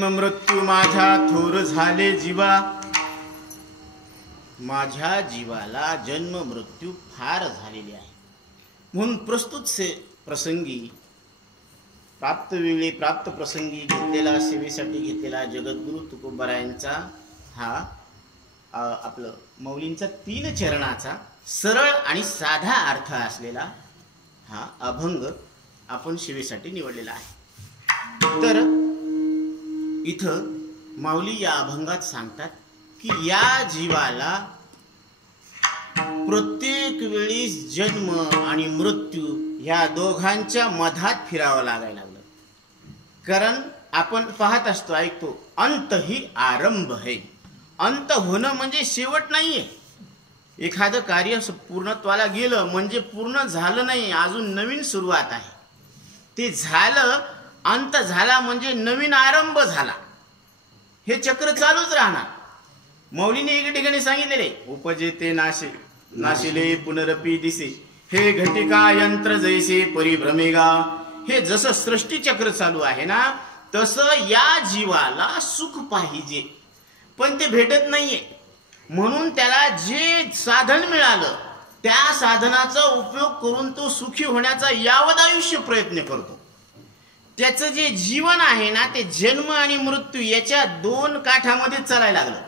जन्म मृत्यू माझा थोर झाले जीवा, माझ्या जीवाला जन्म मृत्यू फार झालेले आहे. म्हणून प्रस्तुत प्रसंगी प्राप्त वेळी प्राप्त प्रसंगी घेतलेला सेवेसाठी घेतलेला जगद्गुरु तुकोबारायांचा हा आपलं मौलींचा 3 चरणाचा सरळ आणि साधा अर्थ असलेला हा अभंग आपण सेवेसाठी निवडलेला आहे. तर इथं माऊली या अभंगात सांगतात की या जीवाला प्रत्येक वेळी जन्म आणि मृत्यू ह्या दोघांच्या मधात फिरावं लागायला लागलं. कारण आपण पाहत असतो, ऐकतो, अंत ही आरंभ है. अंत होणं म्हणजे शेवट नाहीये. एखादं कार्य पूर्णत्वाला गेलं म्हणजे पूर्ण झालं नाही, अजून नवीन सुरुवात आहे. ते झालं, अंत झाला म्हणजे नवीन आरंभ झाला. हे चक्र चालूच राहणार. मौलीने एका ठिकाणी सांगितलेले, उपजेते नाशे नाशिले पुनरपी दिसे, हे घटिका यंत्र जैसे परिभ्रमेगा. हे जसं सृष्टी चक्र चालू आहे ना, तसं या जीवाला सुख पाहिजे, पण ते भेटत नाहीये. म्हणून त्याला जे साधन मिळालं त्या साधनाचा उपयोग करून तो सुखी होण्याचा यावत आयुष्य प्रयत्न करतो. त्याचं जे जीवन आहे ना, ते जन्म आणि मृत्यू याच्या 2 काठामध्ये चालायला लागलं.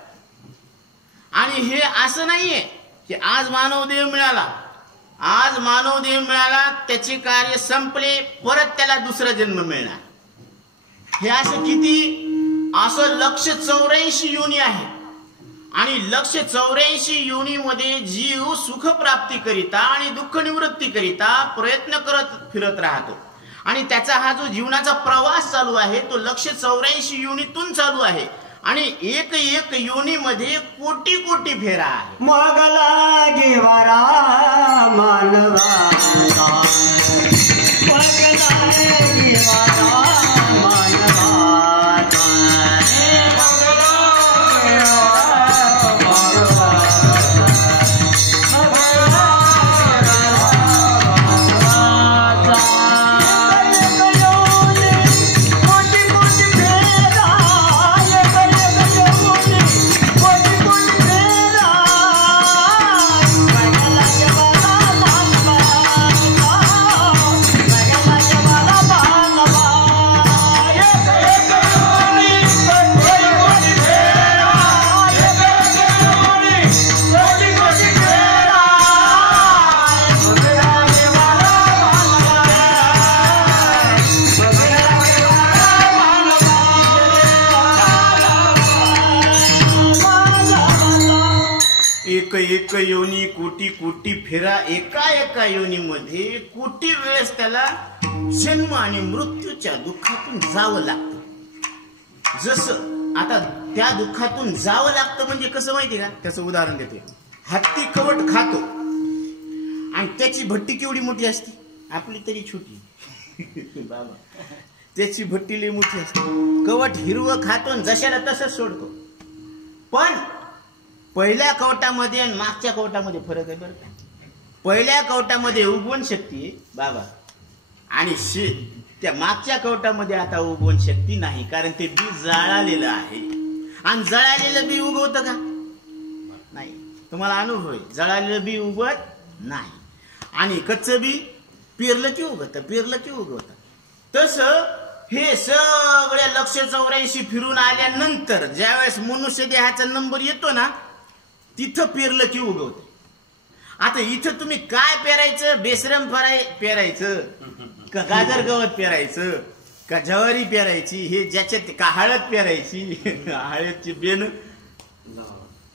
आणि हे असं नाहीये की आज मानवदेह मिळाला, आज मानवदेह मिळाला, त्याचे कार्य संपले, परत त्याला दुसरा जन्म मिळणार. हे असं किती, असं 184 योनी आहे. आणि 184 योनीमध्ये जीव सुख प्राप्ती करिता आणि दुःख निवृत्ती करिता प्रयत्न करत फिरत राहतो. आणि त्याचा हा जो जीवनाचा प्रवास चालू आहे तो 184 योनीतून चालू आहे. आणि एक एक योनीमध्ये कोटी कोटी फेरा आहे. मगला जीवारा मानवा, मगला जीवारा एक योनी कोटी कोटी फेरा. एका एका योनीमध्ये कोटी वेळेस त्याला जन्म आणि मृत्यूच्या दुःखातून जावं लागतं. जसं आता त्या दुःखातून जावं लागतं म्हणजे कसं माहिती का, त्याचं उदाहरण देते. हत्ती कवट खातो आणि त्याची भट्टी केवढी मोठी असते, आपली तरी छोटी बाबा, त्याची भट्टी लई मोठी असते. कवट हिरवं खातो जशाला तसंच सोडतो. पण पहिल्या कवटामध्ये आणि मागच्या कवटामध्ये फरक आहे बरं का. पहिल्या कवटामध्ये उगवण शक्ती आहे बाबा, आणि त्या मागच्या कवटामध्ये आता उगवण शक्ती नाही, कारण ते बी जळालेलं आहे. आणि जळालेलं बी उगवतं का, नाही. तुम्हाला अनुभव आहे, जळालेलं बी उगवत नाही. आणि कच्चं बी पेरलं की उगवतं, पेरलं की उगवतं. तसं हे सगळ्या 184 फिरून आल्यानंतर ज्यावेळेस मनुष्य देहाचा नंबर येतो ना, तिथं पेरलं की उगवतं. आता इथं तुम्ही काय पेरायचं, बेसरम पेरायचं का गाजर गवत पेरायचं का ज्वारी पेरायची, हे ज्याच्यात का हळद पेरायची, हळदची बेन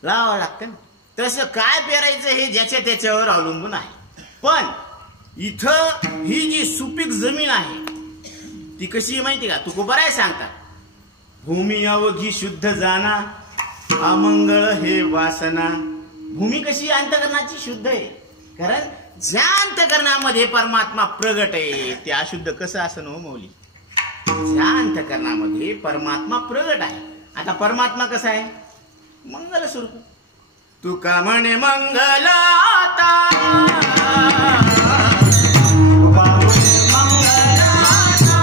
लावावं लागतं. तसं काय पेरायचं हे ज्याच्या त्याच्यावर अवलंबून आहे. पण इथं ही जी सुपीक जमीन आहे ती कशी आहे माहिती का, तुकोबाराय सांगतात, भूमी अवघी शुद्ध जाना, अमंगळ हे वासना. भूमी कशी अंतकरणाची शुद्ध आहे, कारण ज्या अंतकरणामध्ये परमात्मा प्रगट आहे ते अशुद्ध कसं असं हो मौली. ज्या अंतकरणामध्ये परमात्मा प्रगट आहे. आता परमात्मा कसा आहे, मंगल स्वरूप. तू का म्हणे मंगलाता, मंगलाता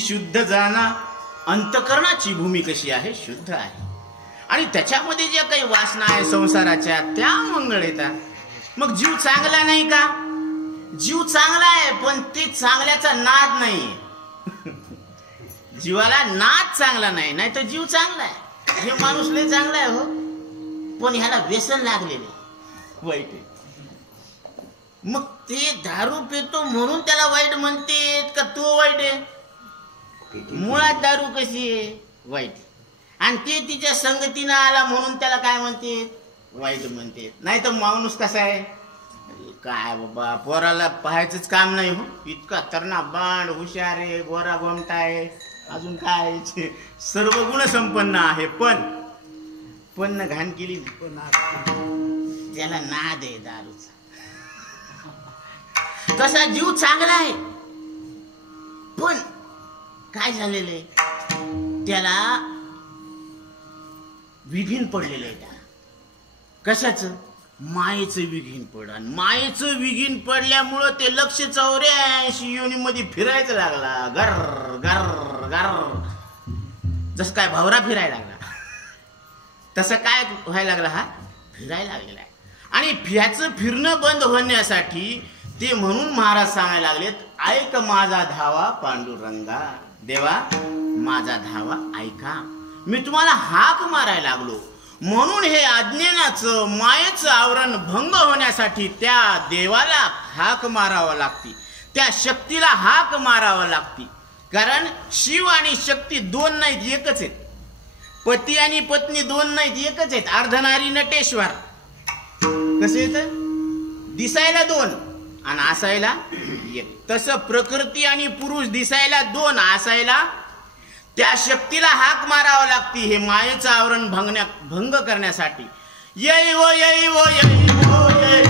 शुद्ध जाणा अंतकरणाची भूमी कशी आहे, शुद्ध आहे. आणि त्याच्यामध्ये ज्या काही वासना आहे संसाराच्या त्या मंगळ येतात. मग जीव चांगला नाही का? जीव चांगला आहे, पण ते चांगल्याचा नाद नाही. जीवाला नाद चांगला नाही, नाही तर जीव चांगला आहे. हे माणूस लय चांगला आहे हो, पण ह्याला व्यसन लागलेले वाईट आहे. मग ते दारू पितो म्हणून त्याला वाईट म्हणते का तो वाईट आहे? मुळात दारू कशी आहे? वाईट. आणि ते तिच्या संगतीनं आला म्हणून त्याला काय म्हणते? वाईट म्हणते. नाही तर माणूस कसा आहे? काय बाबा, पोराला पाहायचंच काम नाही हो, इतका तरणा बांड, हुशार आहे, गोरा गोमटा आहे, अजून काय सर्व गुण संपन्न आहे. पण घाण केली, त्याला नाद आहे दारूचा. तसा जीव चांगला आहे, पण काय झालेलं आहे? त्याला विघीन पडलेलं आहे. त्याला कशाचं? मायेचं विघीन पड. आणि मायेचं विघीन पडल्यामुळं ते लक्ष 84 योनीमध्ये फिरायचं लागला. गर गर गर, जसं काय भवरा फिरायला लागला तसं काय व्हायला लागला? हा फिरायला लागलेला आहे. आणि ह्याचं फिरणं बंद होण्यासाठी ते म्हणून महाराज सांगायला लागलेत, ऐक माझा धावा पांडुरंगा. देवा माझा धावा ऐका, मी तुम्हाला हाक मारायला लागलो. म्हणून हे अज्ञानाचं मायेचं आवरण भंग होण्यासाठी त्या देवाला हाक मारावं लागते, त्या शक्तीला हाक मारावं लागते. कारण शिव आणि शक्ती दोन नाहीत, एकच आहेत. पती आणि पत्नी दोन नाहीत, एकच आहेत. अर्धनारी नटेश्वर. कसे येत? दिसायला दोन आणि असायला एक. तसं प्रकृती आणि पुरुष दिसायला दोन, असायला त्या शक्तीला हाक मारावं लागते हे मायेचं आवरण भंग करण्यासाठी. यै वो यै वो यै वो यै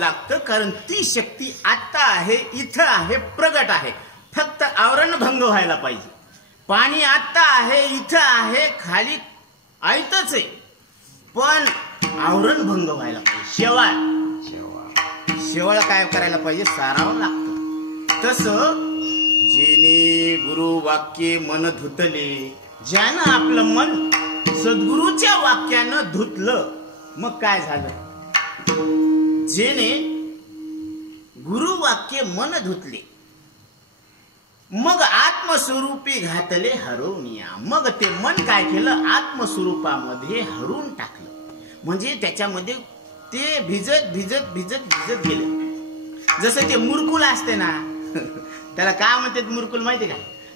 लागतं. कारण ती शक्ती आता आहे, इथं आहे, प्रगट आहे. फक्त आवरण भंग व्हायला पाहिजे. पाणी आता आहे, इथं आहे, खाली आयतच आहे, पण आवरण भंग व्हायला पाहिजे. शेवाळ काय करायला पाहिजे? सारावं लागतं. तसं जेने गुरु वाक्ये मन धुतले, ज्यानं आपलं मन सद्गुरूच्या वाक्यानं धुतलं, मग काय झालं? जेने गुरुवाक्य मन धुतले, मग आत्मस्वरूपी घातले हरवनिया. मग ते मन काय केलं, आत्मस्वरूपामध्ये हरवून टाकलं. म्हणजे त्याच्यामध्ये ते भिजत भिजत भिजत भिजत गेलं. जसं ते मुरकुल असते ना, त्याला काय म्हणतात मुरकुल माहिती का?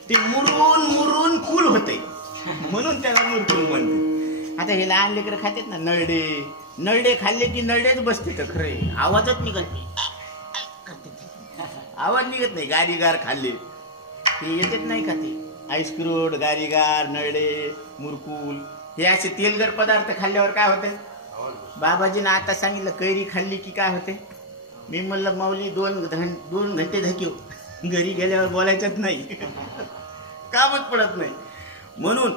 ते मुरून मुरून कुल होते म्हणून त्याला मुरकुल म्हणते. आता हे लहान लेकरं खातात ना नळडे, नळडे खाल्ले की नळडेच बसते तर खरे, आवाजच निघत नाही, आवाज निघत नाही. गारीगार खाल्ले ते येतच नाही का, ते आईस्क्रोड, गारीगार, नळडे, मुरकुल हे असे तेलगट पदार्थ खाल्ल्यावर काय होते? बाबाजीनं आता सांगितलं कैरी खाल्ली की काय होते. मी म्हणलं माऊली 2 घंटे धक्यो, घरी गेल्यावर बोलायचंच नाही, कामच पडत नाही. म्हणून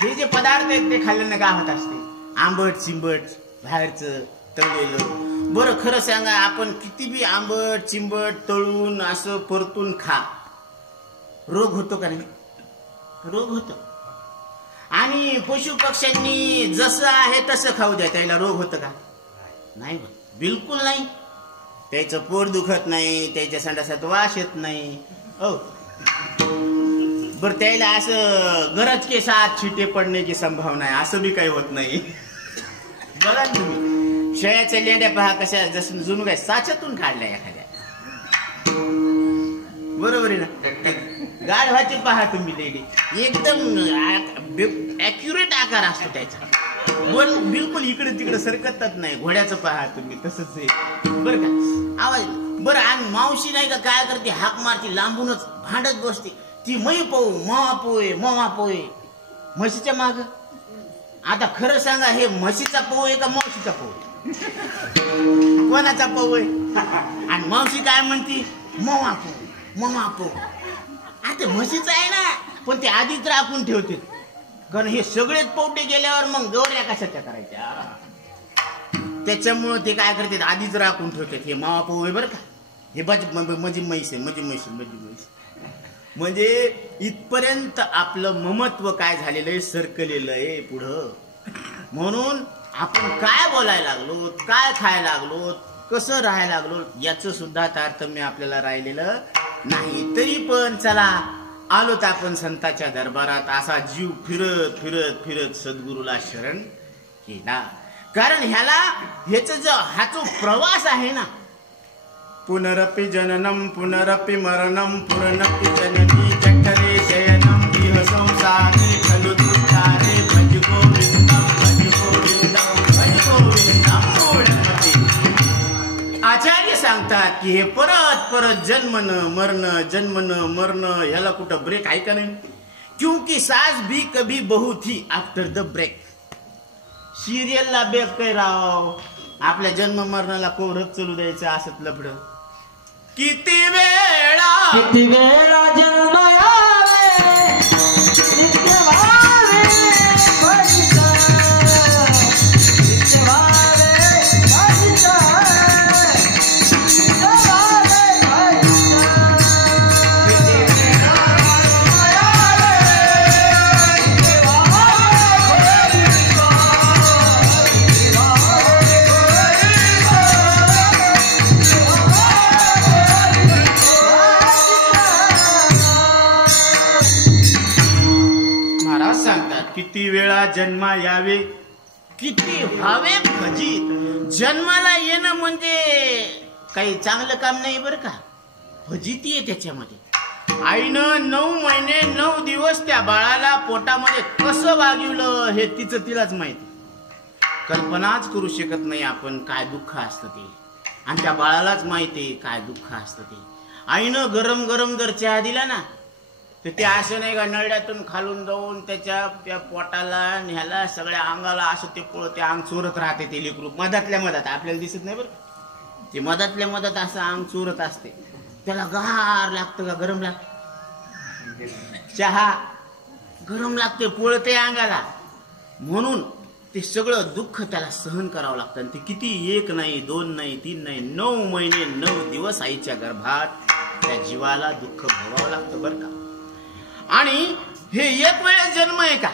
हे जे पदार्थ आहेत ते खाल्ल्यानं काय होत असते? आंबट चिंबट बाहेरचं तळलेलं. बरं खरं सांगा, आपण किती बी आंबट चिंबट तळून असं परतून खा, रोग होतो का नाही? रोग होतो. आणि पशु पक्ष्यांनी जसं आहे तसं खाऊ द्या, त्याला रोग होतं का? नाही होत, बिलकुल नाही. त्याचं पोट दुखत नाही, त्याच्या संडासात वास येत नाही. हो बर, त्याला असं गरज के साथ छिटे पडण्याची संभावना आहे, असं बी काही होत नाही. बघा तुम्ही शेळ्याच्या लेंड्या पहा कशा, जसं जुनं काय साच्यातून काढल्या एखाद्या, बरोबर आहे ना? गाढवाची पहा तुम्ही लेडी, एकदम ऍक्युरेट आकार असतो त्याचा, बिलकुल इकडे तिकडे सरकतच नाही. घोड्याचं पहा तुम्ही, तसंच आहे बरं का? आवाज बरं. आणि मावशी नाही का काय करते, हाक मारती, लांबूनच भांडत बसते. ती मै पाहू मावा पोय, मावा पोय, म्हशीच्या माग. आता खरं सांगा, हे म्हशीचा पाऊ आहे का मावशीचा पाऊ? कोणाचा पाऊ आहे? आणि मावशी काय म्हणती? मावा पाऊ, मावा पाऊ. आता म्हशीचं आहे ना, पण ते आधीच राखून ठेवते, कारण हे सगळेच पोटे गेल्यावर मग गौऱ्या कशाच्या करायच्या. त्याच्यामुळं ते काय करतात, आधीच राखून ठेवतात. हे मावा पाऊ आहे बरं का, हे माझी म्हैस आहे, माझी म्हैस, माझी म्हैस. म्हणजे इथपर्यंत आपलं ममत्व काय झालेलं आहे, सरकलेलं आहे पुढं. म्हणून आपण काय बोलायला लागलो, काय खायला लागलो, कसं राहायला लागलो, याचं सुद्धा तारतम्य आपल्याला राहिलेलं नाही. तरी पण चला आलोत आपण संतांच्या दरबारात. असा जीव फिरत फिरत फिरत सद्गुरूला शरण केला. कारण ह्याचा जो हा जो प्रवास आहे ना, पुनरपि जननम पुनरपि मरणम पुनरपि जननी जठरे शयनम इह संसारे खलु दुःखारे भज गोविंदम भज गोविंदम भज गोविंदम मूढमते. आचार्य सांगतात की हे परत परत जन्मन मरण याला कुठं ब्रेक आहे का नाही? क्योंकि सास भी कभी बहू थी आफ्टर द ब्रेक. सिरियलला ब्रेक काय राव, आपल्या जन्म मरणाला कोरच चालू द्यायचं असत लफडं. किती वेळा जन्म यावे नित्य भावे भजिता, नित्य भावे भजिता, नित्य भावे भजिता. किती वेळा जन्म यावे नित्य भावे भजिता, नित्य भावे किती वेळा जन्मा यावे, किती व्हावे फजित. जन्माला येणं म्हणजे काही चांगलं काम नाही बरं का, फजिती आहे त्याच्यामध्ये. आईनं 9 महिने 9 दिवस त्या बाळाला पोटामध्ये कसं वागवलं हे तिलाच माहिती. कल्पनाच करू शकत नाही आपण काय दुःख असतं ते, आणि त्या बाळालाच माहिती काय दुःख असतं ते. आईनं गरम गरम जर चहा दिला ना, तर ते असं नाही का नळड्यातून खालून जाऊन त्या पोटाला ह्याला सगळ्या अंगाला असं ते ते अंग चोरत राहते. ते लेकरू मधातल्या मधात आपल्याला दिसत नाही बरं, ते मधातल्या मधात असं अंग चोरत असते. त्याला गार लागतं का गरम लागतं? चहा गरम लागते, पोळते अंगाला. म्हणून ते सगळं दुःख त्याला सहन करावं लागतं. ते किती 1 नाही 2 नाही 3 नाही 9 महिने 9 दिवस आईच्या गर्भात त्या जीवाला दुःख भोगावं लागतं बरं का. आणि हे एक वेळा जन्म आहे का?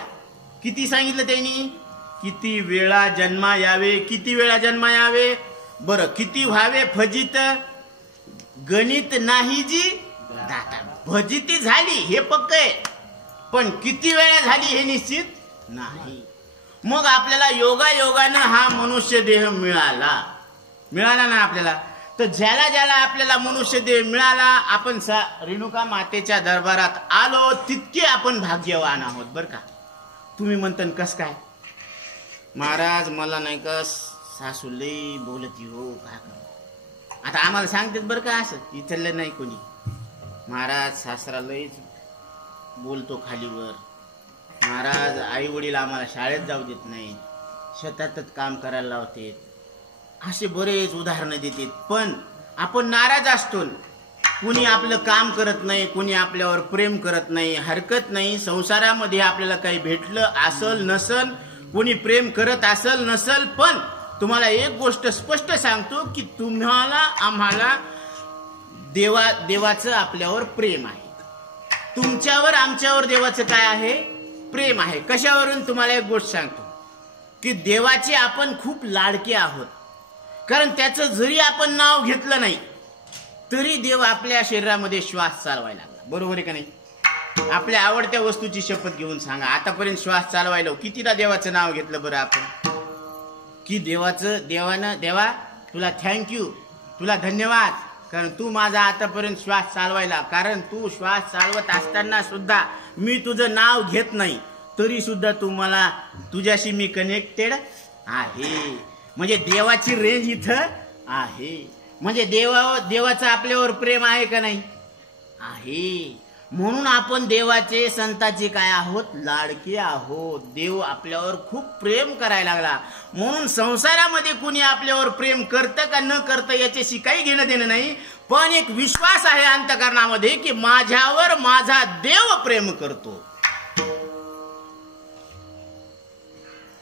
किती सांगितलं त्यांनी? किती वेळा जन्मा यावे, किती वेळा जन्मा यावे. बरं, किती व्हावे फजित, गणित नाही जी आता फजिती झाली हे पक्क आहे, पण किती वेळा झाली हे निश्चित नाही. मग आपल्याला योगायोगानं हा मनुष्य देह मिळाला ना आपल्याला. तर ज्याला ज्याला आपल्याला मनुष्य देह मिळाला, आपण रेणुका मातेच्या दरबारात आलो तितके आपण भाग्यवान आहोत बरं का. तुम्ही म्हणता कस काय महाराज, मला नाही का सासू लई बोलती हो का. आता आम्हाला सांगतात बरं का, असं इथलं नाही कोणी. महाराज सासरा लईच बोलतो खालीवर. महाराज आई वडील आम्हाला शाळेत जाऊ देत नाही, शेतातच काम करायला लावते, असे बरेच उदाहरणं देतात. पण आपण नाराज असतो, कुणी आपलं काम करत नाही, कुणी आपल्यावर प्रेम करत नाही. हरकत नाही, संसारामध्ये आपल्याला काही भेटलं असल नसल, कुणी प्रेम करत असल नसल, पण तुम्हाला एक गोष्ट स्पष्ट सांगतो की तुम्हाला आम्हाला देवाचं आपल्यावर प्रेम आहे. तुमच्यावर आमच्यावर देवाचं काय आहे, प्रेम आहे. कशावरून तुम्हाला एक गोष्ट सांगतो की देवाचे आपण खूप लाडके आहोत. कारण त्याचं जरी आपण नाव घेतलं नाही तरी देव आपल्या शरीरामध्ये श्वास चालवायला लागला. बरोबर आहे का नाही. आपल्या आवडत्या वस्तूची शपथ घेऊन सांगा, आतापर्यंत श्वास चालवायला कितीदा देवाचं नाव घेतलं बरं आपण, की देवानं देवा तुला थँक्यू, तुला धन्यवाद, कारण तू माझा आतापर्यंत श्वास चालवायला. कारण तू श्वास चालवत असताना सुद्धा मी तुझं नाव घेत नाही तरी सुद्धा तू मला, तुझ्याशी मी कनेक्टेड आहे. म्हणजे देवाची रेंज इथं आहे. म्हणजे देवाचं आपल्यावर प्रेम आहे का नाही, आहे. म्हणून आपण देवाचे संतांचे काय आहोत, लाडके आहोत. देव आपल्यावर खूप प्रेम करायला लागला. म्हणून संसारामध्ये कुणी आपल्यावर प्रेम करतं का न करतं याच्याशी काही घेणं देणं नाही, पण एक विश्वास आहे अंतःकरणामध्ये की माझ्यावर माझा देव प्रेम करतो.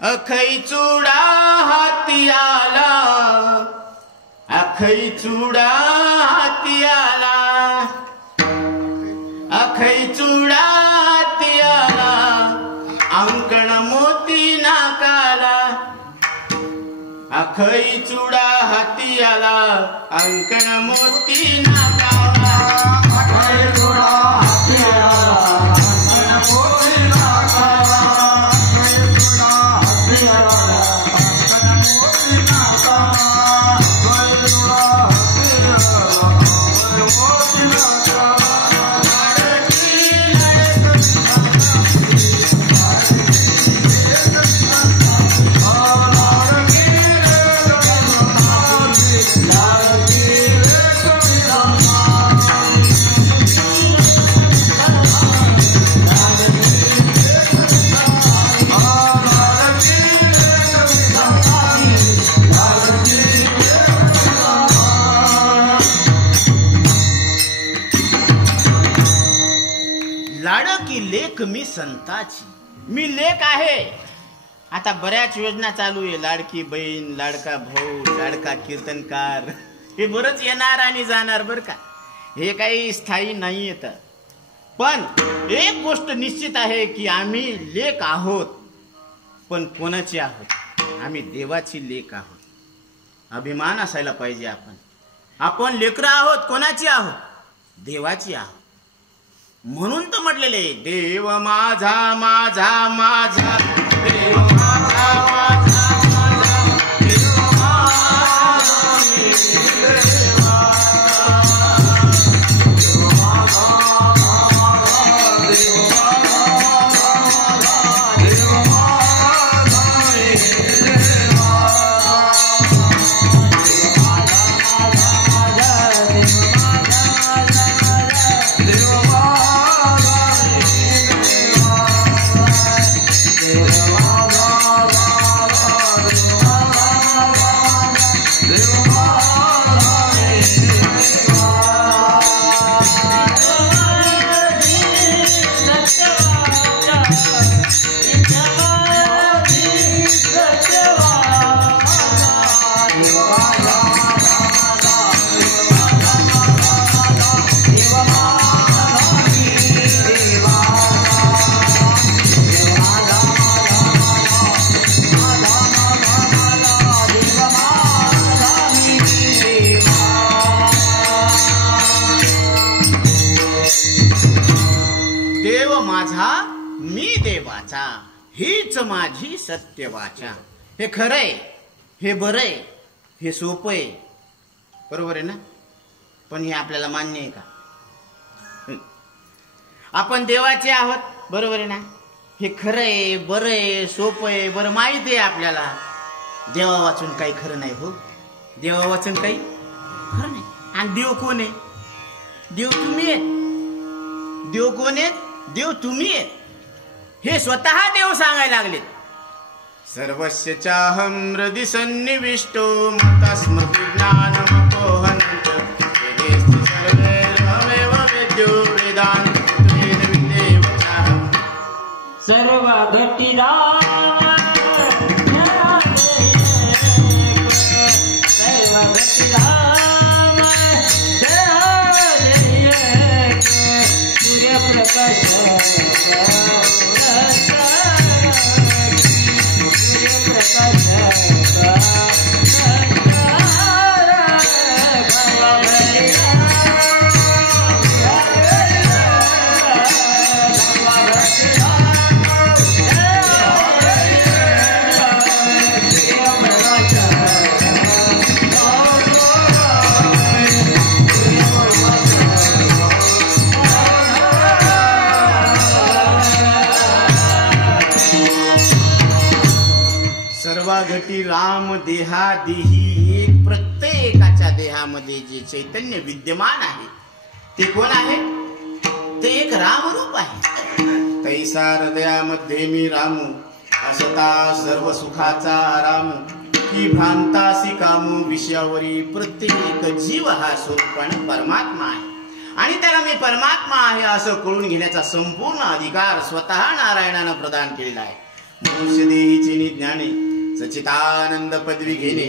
अखई चुडा हाती आला, अखई चुडा हाती आला, अखई चुडा हाती आला, अंकण मोती नाकाला. अखई चुडा हाती आला, अंकण मोती नाकाला. अखई चुडा हाती आला, अंकण मोती नाकाला. लेख मी संताची, मी लेख आहे. आता बऱ्याच योजना चालू आहे, लाडकी बहीण, लाडका भाऊ, लाडका कीर्तनकार, हे बरंच येणार आणि जाणार बरं का. हे काही स्थायी नाही येत. पण एक गोष्ट निश्चित आहे की आम्ही लेख आहोत. पण कोणाची आहोत, आम्ही देवाची लेख आहोत. अभिमान असायला पाहिजे. आपण लेकरं आहोत. कोणाची आहोत, देवाची आहोत. म्हणून तर म्हटलेले देव माझा माझा माझा, देव माझा माझा माझा, देव माझा मी देवा, देव माझा माझा, देव माझा, देव माझा मी देवा, देव माझा माझा, देव माझा वाचा, हीच माझी सत्य वाचा. हे खरंय, हे बरंय, हे सोपं आहे, बरोबर आहे ना? पण हे आपल्याला मान्य आहे का? आपण देवाचे आहोत, बरोबर आहे ना? हे खरंय, बरंय, सोपं आहे, बरं माहिती आहे आपल्याला. देवा वाचून काही खरं नाही हो. देवा वाचून काही खरं नाही. आणि देव कोण आहे? देव तुम्ही आहेत. देव कोण आहेत? देव तुम्ही आहेत. हे स्वतः देव सांगायला लागलेत. सर्वस्य चाहं हृदि सन्निविष्टो मता स्मृति ज्ञानमपोहञ्च वेदेस्तु सर्वैरहमेव वेद्यो वेदान्तवेद विदेव चाहम्. सर्व घटिदान घटी राम देहादेही. एक प्रत्येकाच्या देहामध्ये जे चैतन्य विद्यमान आहे ते कोण आहे? ते एक रामरूप आहे. तैसा हृदयामध्ये मी रामू असता सर्व सुखाचा रामू. ही भ्रांतासी कामू विषयावरी. प्रत्येक जीव हा स्वरूपाने परमात्मा आहे आणि त्याला मी परमात्मा आहे असं कळून घेण्याचा संपूर्ण अधिकार स्वतः नारायणानं प्रदान केलेला आहे. मनुष्य देहीचे निज्ञाने सच्चिदानंद पदवी घेणे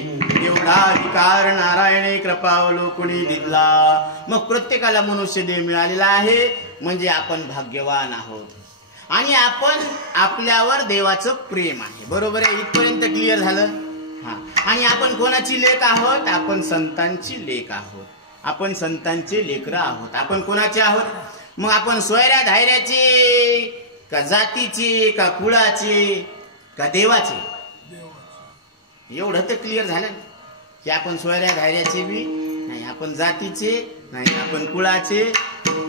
एवढा अधिकार नारायणे कृपावलोकनी दिला. मग प्रत्येकाला मनुष्य देह मिळालेला आहे म्हणजे आपण भाग्यवान आहोत आणि आपण आपल्यावर देवाचं प्रेम आहे, बरोबर आहे? इथपर्यंत क्लिअर झालं? हा. आणि आपण कोणाची लेक आहोत? आपण संतांची लेक आहोत. आपण संतांचे लेकरं आहोत. आपण कोणाचे आहोत? मग आपण सोयऱ्या धायऱ्याचे का जातीचे का कुळाचे का देवाचे? एवढं तर क्लिअर झालं की आपण सोयऱ्या धायऱ्याचे बी नाही, आपण जातीचे नाही, आपण कुळाचे,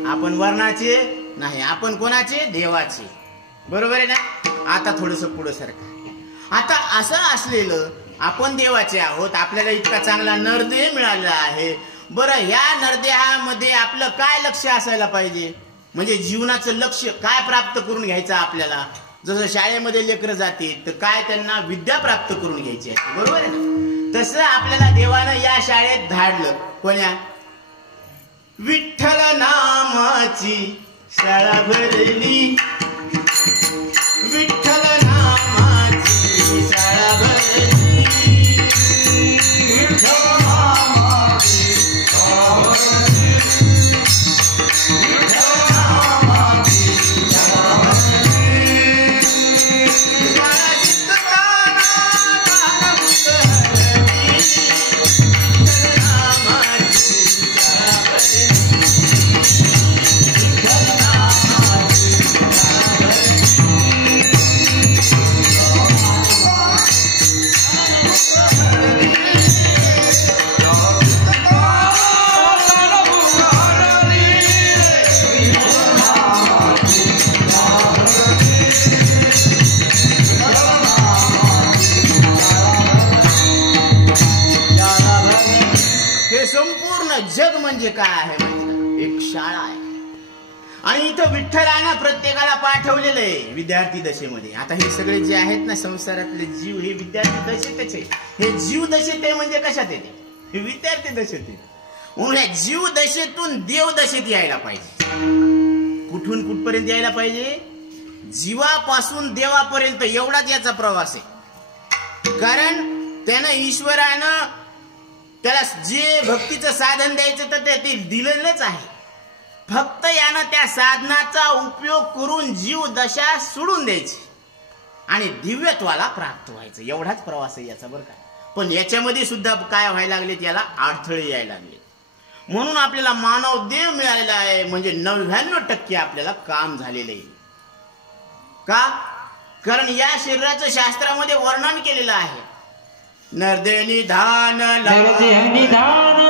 आपण वर्णाचे नाही, आपण कोणाचे? देवाचे, बरोबर आहे ना? आता थोडस पुढं सरका. आता असं असलेलं आपण देवाचे आहोत, आपल्याला इतका चांगला नरदेह मिळालेला आहे. बरं, ह्या नरदेहामध्ये आपलं काय लक्ष असायला पाहिजे? म्हणजे जीवनाचं लक्ष काय प्राप्त करून घ्यायचं आपल्याला? जसं शाळेमध्ये लेकरं जाते तर काय त्यांना विद्या प्राप्त करून घ्यायची आहे, बरोबर आहे ना? तसं आपल्याला देवानं या शाळेत धाडलं. कोण्या? विठ्ठल नामाची शाळा भरली. विठ्ठल नामाची शाळा भरली. विठ्ठल नामाची शाळा भरली. विठ्ठल नामाची शाळा भरली. शाळा शिकताना ज्ञानमुक्त हरली. विठ्ठल नामाची शाळा भरली. विठ्ठल नामाची शाळा संपूर्ण जग म्हणजे काय आहे माहिती? एक शाळा आहे. आणि इथं विठ्ठलानं प्रत्येकाला पाठवलेलं आहे विद्यार्थी दशेमध्ये. आता हे सगळे जे आहेत ना संसारातले जीव, हे विद्यार्थी दशेतच आहे. हे जीव दशेत आहे म्हणजे कशात येते? हे विद्यार्थी दशेत आहे. म्हणून या जीव दशेतून देव दशेत यायला पाहिजे. कुठून कुठपर्यंत यायला पाहिजे? जीवापासून देवापर्यंत एवढाच याचा प्रवास आहे. कारण त्यानं ईश्वरानं त्याला जे भक्तीचं साधन द्यायचं तर ते दिलेलंच आहे. फक्त यानं त्या साधनाचा उपयोग करून जीव दशा सोडून द्यायची आणि दिव्यत्वाला प्राप्त व्हायचं. एवढाच प्रवास आहे याचा, बरं का? पण याच्यामध्ये सुद्धा काय व्हायला लागलेत? याला अडथळे यायला लागले. म्हणून आपल्याला मानव देव मिळालेला आहे म्हणजे 99% आपल्याला काम झालेलं आहे. का? कारण या शरीराचं शास्त्रामध्ये वर्णन केलेलं आहे. नरदे निधान निधान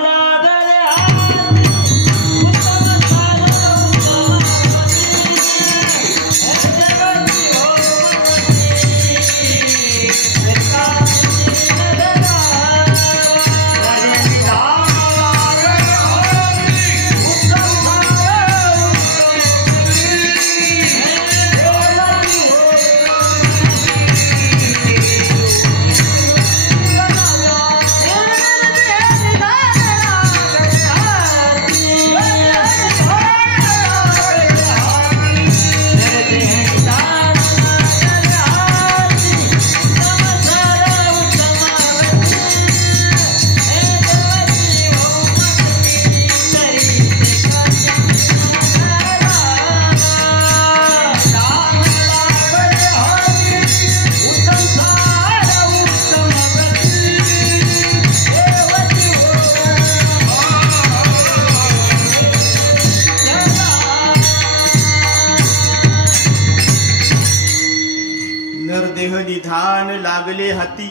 लागले हाती,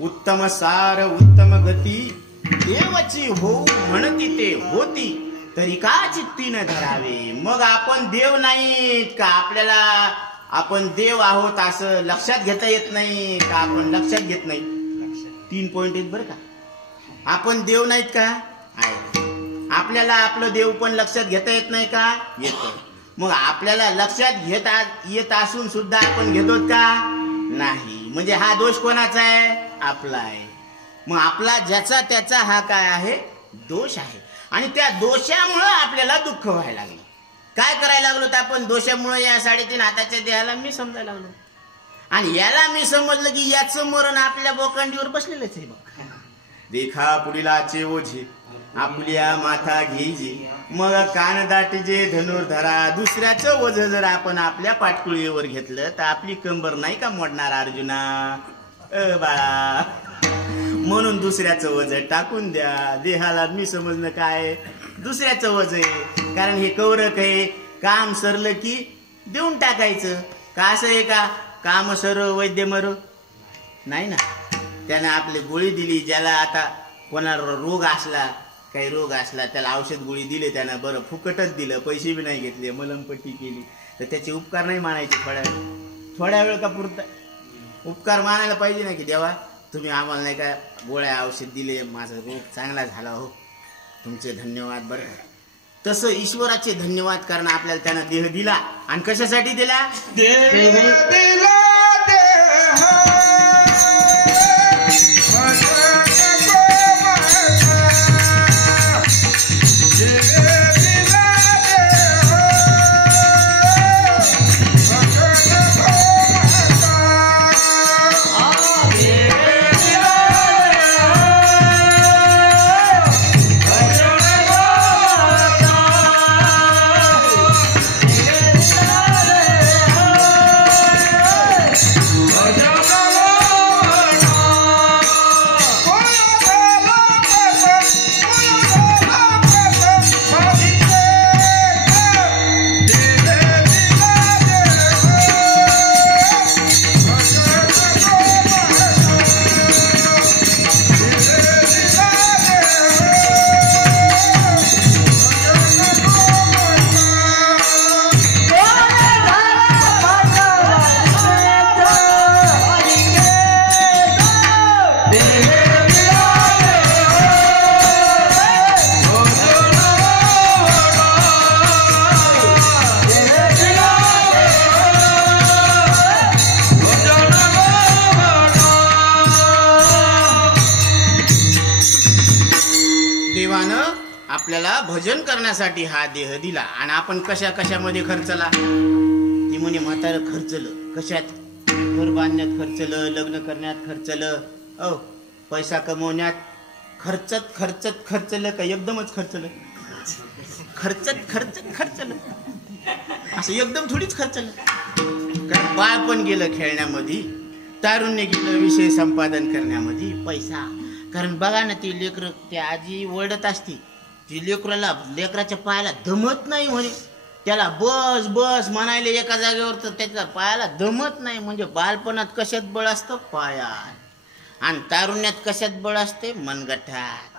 उत्तम सार उत्तम गती, देवाची हो म्हणती ते होती, तरी का चित्ती न धरावे. मग आपण देव नाहीत का? आपल्याला आपण देव आहोत असं लक्षात घेता येत नाही का? आपण लक्षात घेत नाही. 3 पॉइंट आहेत बरं का. आपण देव नाहीत का? आहे. आपल्याला आपलं देव पण लक्षात घेता येत नाही का? येतं. मग आपल्याला लक्षात येत असून सुद्धा आपण घेतोत का? नाही. म्हणजे हा दोष कोणाचा आहे? आपला आहे. मग आपला ज्याचा त्याचा हा काय आहे? दोष आहे. आणि त्या दोषामुळं आपल्याला दुःख व्हायला लागलं. काय करायला लागलो तर आपण दोषामुळे या 3.5 हाताच्या देहाला मी समजायला लागलो. आणि याला मी समजलं की याचं मरण आपल्या बोकांडीवर बसलेलंच आहे. बघ, देखा पुढीलाचे ओझे आपल्या माथा घेजे, मग कान दाटजे धनुर्धरा. दुसऱ्याचं ओझ जर आपण आपल्या पाटकुळीवर घेतलं तर आपली कंबर नाही का मोडणार अर्जुना? बाळा, म्हणून दुसऱ्याचं ओझ टाकून द्या. देहाला मी समजणं काय? दुसऱ्याचं ओझ आहे. कारण हे कौरक आहे. काम सरलं की देऊन टाकायचं. का असं आहे का? काम सरो वैद्य मरो नाही ना. त्यानं आपली गोळी दिली. ज्याला आता कोणाला रोग असला, काही रोग असला, त्याला औषध गोळी दिले त्यानं, बरं फुकटच दिलं, पैसे बी नाही घेतले, मलमपट्टी केली, तर त्याचे उपकार नाही मानायचे. थोड्या वेळ का पुरता उपकार मानायला पाहिजे ना, की देवा तुम्ही आम्हाला नाही का गोळ्या औषध दिले, माझा रोग चांगला झाला, हो तुमचे धन्यवाद. बरं तसं ईश्वराचे धन्यवाद करणं आपल्याला त्यानं देह दिला. आणि कशासाठी दिला? आपल्याला भजन करण्यासाठी हा देह दिला. आणि आपण कशा कशामध्ये खर्चला? ती म्हणे म्हातारं खर्चलं. कशात? घर बांधण्यात खर्चलं, लग्न करण्यात खर्चलं, पैसा कमवण्यात खर्चलं का एकदमच खर्चलं? खर्चलं असं एकदम थोडीच खर्चलं. कारण बाळपण गेलं खेळण्यामध्ये, तारुण्य गेलं विषय संपादन करण्यामध्ये. पैसा, कारण बघा ना, ती लेकर त्या आजी ओरडत असती, ती लेकराच्या पायाला दमत नाही म्हणे, त्याला बस बस म्हणायला एका जागेवर तर त्याच्या पायाला दमत नाही. म्हणजे बालपणात कशात बळ असतं? पायात. आणि तारुण्यात कशात बळ असते? मनगटात.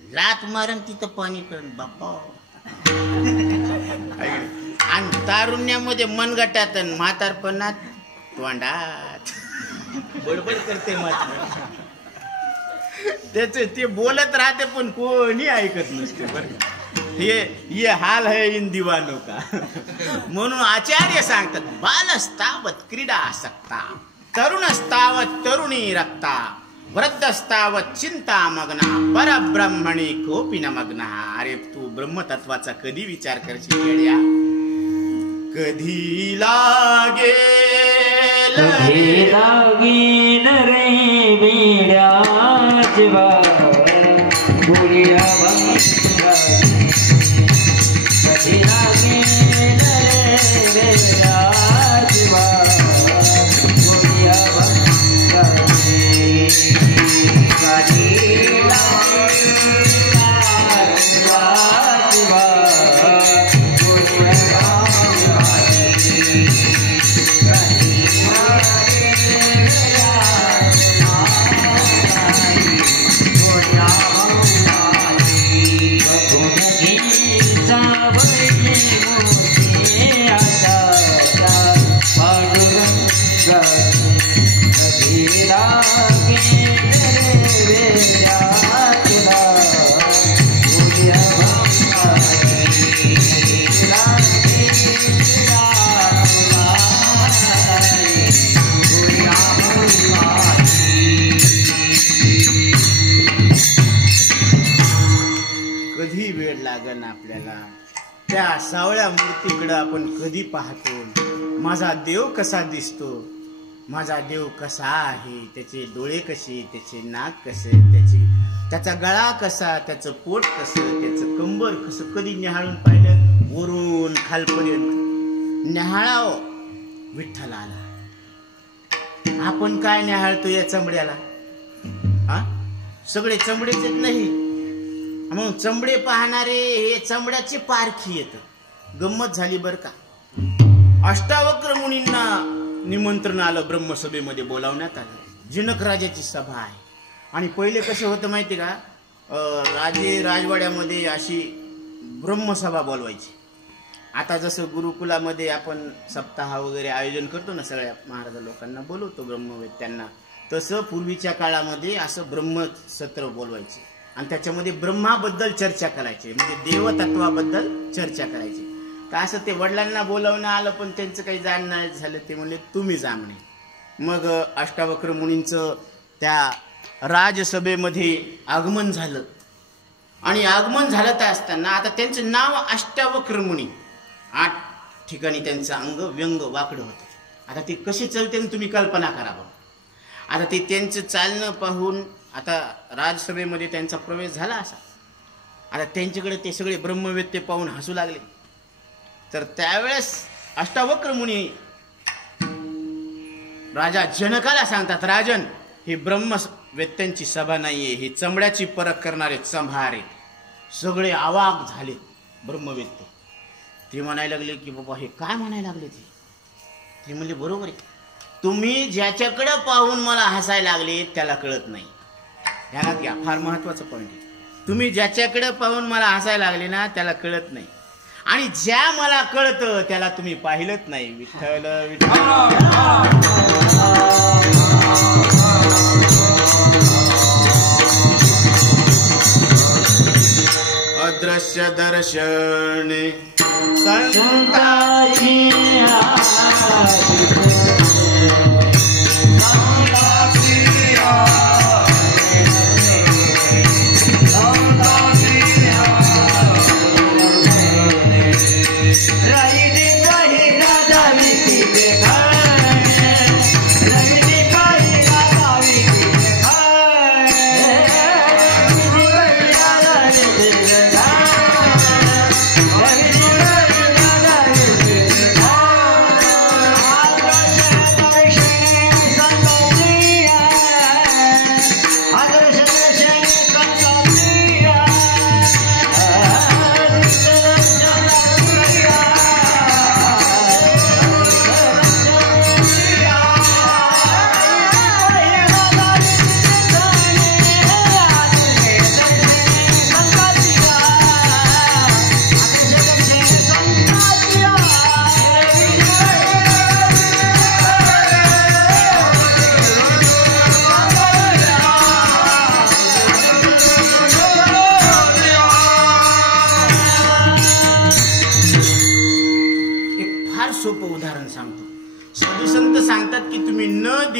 लात मारण तिथं पाणी करण बाप्पा. आणि तारुण्यामध्ये मनगटात आणि म्हातारपणात तोंडात. बडबड करते मात्र त्याच ते बोलत राहते पण कोणी ऐकत नसते. बरं ये हाल है इन दिवानों का. म्हणून आचार्य सांगतात बालस्तावत क्रीडा आसक्ता, तरुणस्तावत तरुणी रक्ता, वृद्धस्तावत चिंता मग्ना, परब्रह्मणी कोपी न मग्ना. अरे तू ब्रह्मतत्वाचा कधी विचार करशील येड्या? कधी लागेल रे वेड्या जीवा बोलिया भंगा. कधी लागेल रे वेड्या जीवा बोलिया भंगा. कधी वेळ लागन आपल्याला त्या सावळ्या मूर्तीकडे आपण कधी पाहतो? माझा देव कसा दिसतो, माझा देव कसा आहे, त्याचे डोळे कसे, त्याचे नाक कसे, त्याचा गळा कसा, त्याचं पोट कसं, त्याचं कंबर कसं, कधी निहाळून पाहिलं? वरून खालपर्यंत निहाळाव विठ्ठलाला. आपण काय निहाळतो या चमड्याला? हा, सगळे चमडेच नाही. मग चमडे पाहणारे हे चमड्याचे पारखी येत. गंमत झाली बर का. अष्टावक्र मुनींना निमंत्रण आलं, ब्रह्मसभेमध्ये बोलावण्यात आलं. जनक राजाची सभा आहे. आणि पहिले कसं होतं माहिती का? राजे राजवाड्यामध्ये अशी ब्रह्मसभा बोलवायची. आता जसं गुरुकुलामध्ये आपण सप्ताह वगैरे आयोजन करतो ना, सगळ्या महाराज लोकांना बोलवतो ब्रह्मवेत्यांना, तसं पूर्वीच्या काळामध्ये असं ब्रह्मसत्र बोलवायचे. आणि त्याच्यामध्ये ब्रह्माबद्दल चर्चा करायची, म्हणजे देवतत्वाबद्दल चर्चा करायची. तर असं ते वडिलांना बोलावणं आलं, पण त्यांचं काही जाण नाही झालं. ते म्हणले तुम्ही जा म्हणे. मग अष्टावक्र मुनींचं त्या राजसभेमध्ये आगमन झालं. आणि आगमन झालं असताना आता त्यांचं नाव अष्टावक्र मुनी. 8 ठिकाणी त्यांचं अंग व्यंग वाकडं होतं. आता ते कसे चलते तुम्ही कल्पना करा. आता ते त्यांचं चालणं पाहून आता राजसभेमध्ये त्यांचा प्रवेश झाला असा. आता त्यांच्याकडे ते सगळे ब्रह्मवेत्ते पाहून हसू लागले. तर त्यावेळेस अष्टावक्र मुनी राजा जनकाला सांगतात, राजन, ही ब्रह्मवेत्यांची सभा नाहीये, ही चमड्याची परख करणारे चंभारे. सगळे अवाक झाले ब्रह्मवेत्ते. ते म्हणायला लागले की बाबा हे काय म्हणायला लागले? ते म्हणले बरोबर आहे, तुम्ही ज्याच्याकडे पाहून मला हसायला लागले त्याला कळत नाही. ध्यानात घ्या, फार महत्वाचं पॉईंट आहे. तुम्ही ज्याच्याकडे पाहून मला हसायला लागले ना त्याला कळत नाही, आणि ज्या मला कळतं त्याला तुम्ही पाहिलंच नाही. विठ्ठल विठ्ठल. अदृश्य दर्शन संताची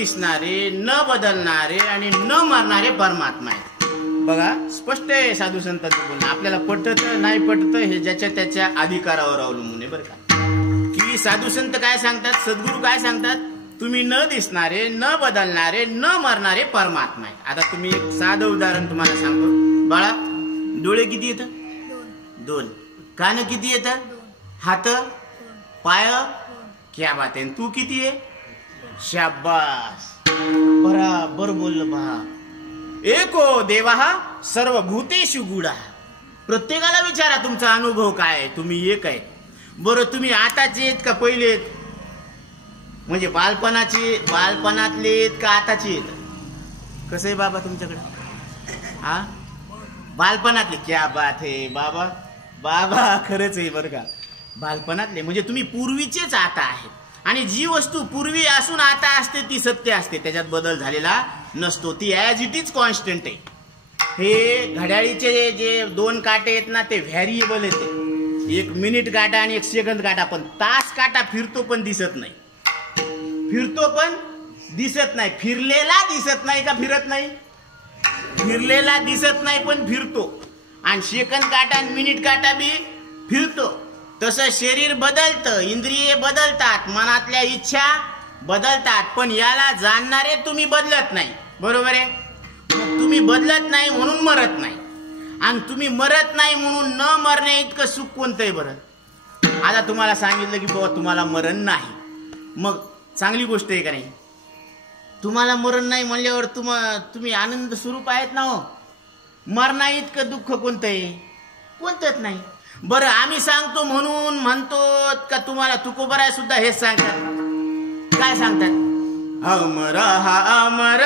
दिसणारे, न बदलणारे आणि न मरणारे परमात्मा आहे. बघा, स्पष्ट आहे साधू संतांचं बोलणं. आपल्याला पटत नाही पटत हे ज्याच्या त्याच्या अधिकारावर अवलंबून आहे बरं का. की साधू संत काय सांगतात, सद्गुरू काय सांगतात, तुम्ही न दिसणारे, न बदलणारे, न मरणारे परमात्मा आहे. आता तुम्ही एक साधं उदाहरण तुम्हाला सांगतो. बाळा, डोळे किती येतात? 2. कान किती येतात? हात, पाय, क्या बात आहे. तू किती आहे? शाबास, बराबर बोललं बा. एको देवः सर्वभूतेषु गूढः. प्रत्येकाला विचारा तुमचा अनुभव काय आहे, तुम्ही एक आहे. बरं, तुम्ही आताचे आहेत का पहिले आहेत? म्हणजे बालपणातले आहेत का आताचे आहेत? कसं आहे बाबा तुमच्याकडे? हा, बालपणातले. क्या बात आहे बाबा, बाबा खरंच आहे बरं का. बालपणातले म्हणजे तुम्ही पूर्वीचेच आता आहेत. आणि जी वस्तू पूर्वी असून आता असते ती सत्य असते, त्याच्यात बदल झालेला नसतो. ती ॲज इट इज कॉन्स्टंट आहे. हे घड्याळीचे जे 2 काटे आहेत ना, ते व्हॅरिएबल आहेत. 1 मिनिट काटा आणि 1 सेकंद काटा. पण तास काटा फिरतो पण दिसत नाही. फिरतो पण दिसत नाही. फिरलेला दिसत नाही का फिरत नाही? फिरलेला दिसत नाही पण फिरतो. आणि सेकंद काटा आणि मिनिट काटा बी फिरतो. तसं शरीर बदलतं, इंद्रिये बदलतात, मनातल्या इच्छा बदलतात, पण याला जाणणारे तुम्ही बदलत नाही. बरोबर आहे? मग तुम्ही बदलत नाही म्हणून मरत नाही, आणि तुम्ही मरत नाही म्हणून न मरणे इतकं सुख कोणतं आहे बरं? आता तुम्हाला सांगितलं की बाबा तुम्हाला मरण नाही, मग चांगली गोष्ट आहे का नाही? तुम्हाला मरण नाही म्हणल्यावर तुम्ही आनंद स्वरूप आहेत ना हो. मरणा इतकं दुःख कोणतं आहे? कोणतंच नाही. बरं, आम्ही सांगतो म्हणून म्हणतो का तुम्हाला तुकोबराय सुद्धा हेच सांगतात? काय सांगतात? अमर हा अमर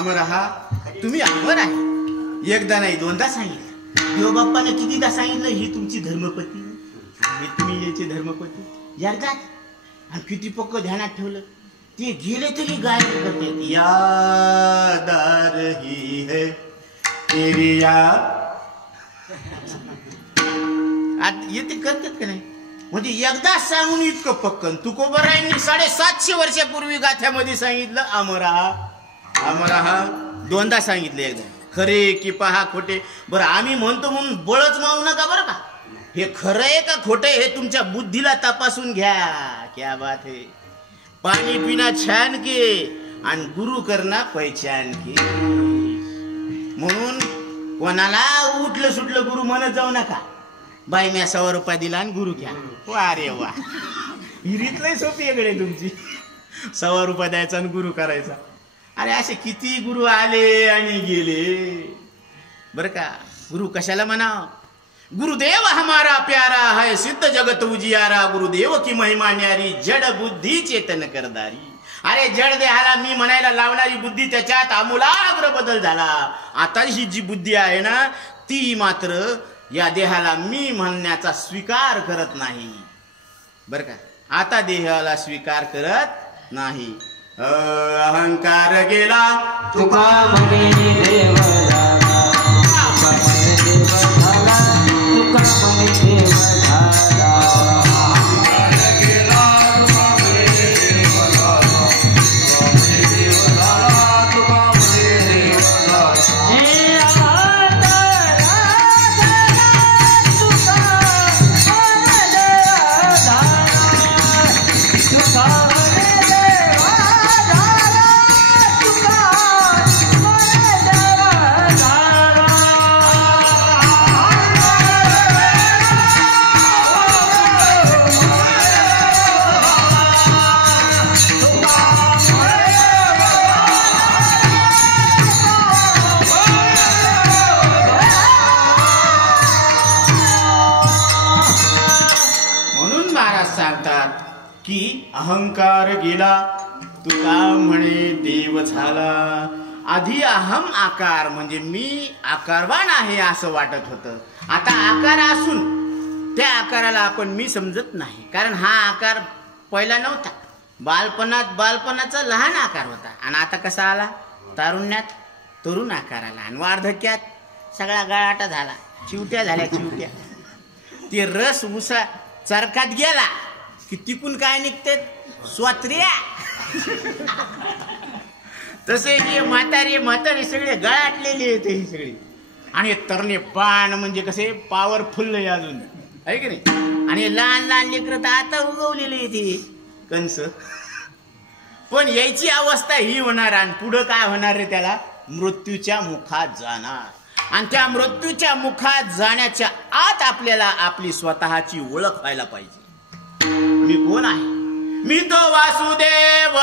अमरहा, तुम्ही अमर आहे. एकदा नाही दोनदा सांगितलं. देवबाप्पाने कितीदा सांगितलं ही तुमची धर्मपती, हे तुम्ही याचे धर्मपती. एकदा आणि किती पक्क ध्यानात ठेवलं. ते गेले तरी गायब करतात. यादार ही है तेरी याद. आता येते करतात का नाही? म्हणजे एकदा सांगून इतकं पक्कन. तुकोबरायांनी 750 वर्षापूर्वी गाथ्यामध्ये सांगितलं अमरहा अमरहा. दोनदा सांगितलं. एकदा खरे की पहा खोटे. बरं, आम्ही म्हणतो म्हणून बळच मावू नका बरं का. हे खरं आहे का खोटे हे तुमच्या बुद्धीला तपासून घ्या. क्या बात है. पाणी पिना छान के आणि गुरु करना पहिचान के. म्हणून कोणाला उठलं सुटलं गुरु म्हणत जाऊ नका. बाई मी 100 रुपये दिला आणि गुरु घ्या. वा रे वा, हिरीतलंही सोपी आहे तुमची. 100 रुपये द्यायचा आणि गुरु करायचा. अरे असे किती गुरु आले आणि गेले बर का. गुरु कशाला म्हणाव? गुरुदेव हमारा प्यारा है सिद्ध जगत उजियारा. गुरुदेव की महिमा न्यारी जड बुद्धी चेतन करदारी. अरे जड देहाला मी म्हणायला लावणारी बुद्धी त्याच्यात आमूलाग्र बदल झाला. आता ही जी बुद्धी आहे ना ती मात्र या देहाला मी म्हणण्याचा स्वीकार करत नाही बर का. आता देहाला स्वीकार करत नाही. अहंकार गेला तुका म्हणे देव झाला, तुका म्हणे देव झाला, तुका म्हणे देव झाला. अहंकार गेला तुका म्हणे देव झाला, अहंकार गेला, तुका म्हणे देव झाला. आधी अहम आकार म्हणजे मी आकारवान आहे असं वाटत होतं. आता आकार असून त्या आकाराला आपण मी समजत नाही, कारण हा आकार पहिला नव्हता. बालपणाचा लहान आकार होता आणि आता कसा आला? तारुण्यात तरुण आकार आला आणि वार्धक्यात सगळा गळाटा झाला, चिवट्या झाल्या चिवट्या. ते रस उसा चरकात गेला की तिकून काय निघते? स्वात्र्या. तसे हे म्हातारे सगळे गळाटलेले आहेत ही सगळी. आणि तरणे पान म्हणजे कसे पॉवरफुल आहे अजून, आहे की नाही? आणि लहान लहान लेकरं तर आता उगवलेले येते कंस. पण यायची अवस्था ही होणार आणि पुढं काय होणार रे? त्याला मृत्यूच्या मुखात जाणार. आणि त्या मृत्यूच्या मुखात जाण्याच्या आत आपल्याला आपली स्वतःची ओळख व्हायला पाहिजे. मी कोण आहे? मी तो वासुदेव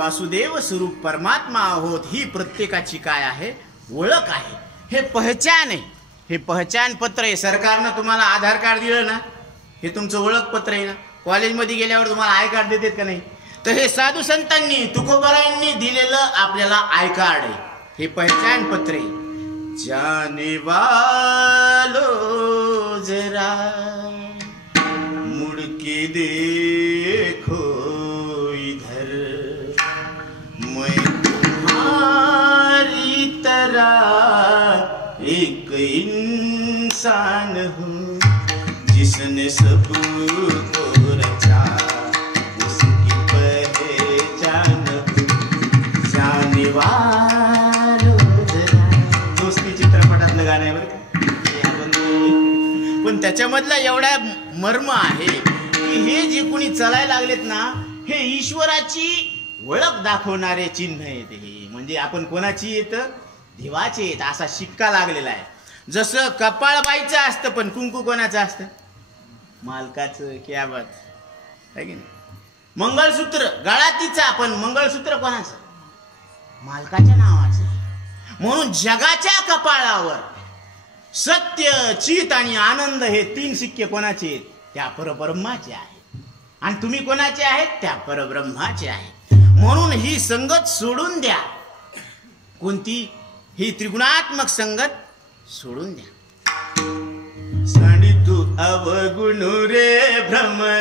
वासुदेव स्वरूप परमात्मा आहोत. ही प्रत्येकाची काय आहे? ओळख आहे. हे पहचान आहे. हे पहचान पत्र आहे. सरकारनं तुम्हाला आधार कार्ड दिलं ना, हे तुमचं ओळखपत्र आहे ना. कॉलेजमध्ये गेल्यावर तुम्हाला आय कार्ड देतात का नाही? तर हे साधू संतांनी तुकोबरायांनी दिलेलं आपल्याला आय कार्ड आहे. हे पहचान पत्र आहे. जाने वालो जरा मुड़ के देखो इधर, मैं तुम्हारी तरह एक इंसान हूँ, जिसने सबको रचा उसकी पहचान हूँ. जाने वालो जरा. दोस्ती चित्रपटातलं गाणं आहे बरं का. पण त्याच्यामधला एवढा मर्म आहे की हे जे कोणी चालायला लागलेत ना, हे ईश्वराची ओळख दाखवणारे चिन्ह आहेत. हे म्हणजे आपण कोणाची येत? देवाचे येत असा शिक्का लागलेला आहे. जसं कपाळबाईचं असतं, पण कुंकू कोणाचं असतं? मालकाचं. क्या बात आहे की नाही? मंगळसूत्र गळातीचा, पण मंगळसूत्र कोणाचं? मालकाच्या नावाचं. म्हणून जगाच्या कपाळावर सत्य, चित आणि आनंद हे तीन सिक्के कोणाचे आहेत? त्या परब्रह्माचे आहेत. आणि तुम्ही कोणाचे आहेत? त्या परब्रह्माचे आहेत. म्हणून ही संगत सोडून द्या. कोणती? ही त्रिगुणात्मक संगत सोडून द्या. सांडी तू अवगुण रे भ्रमर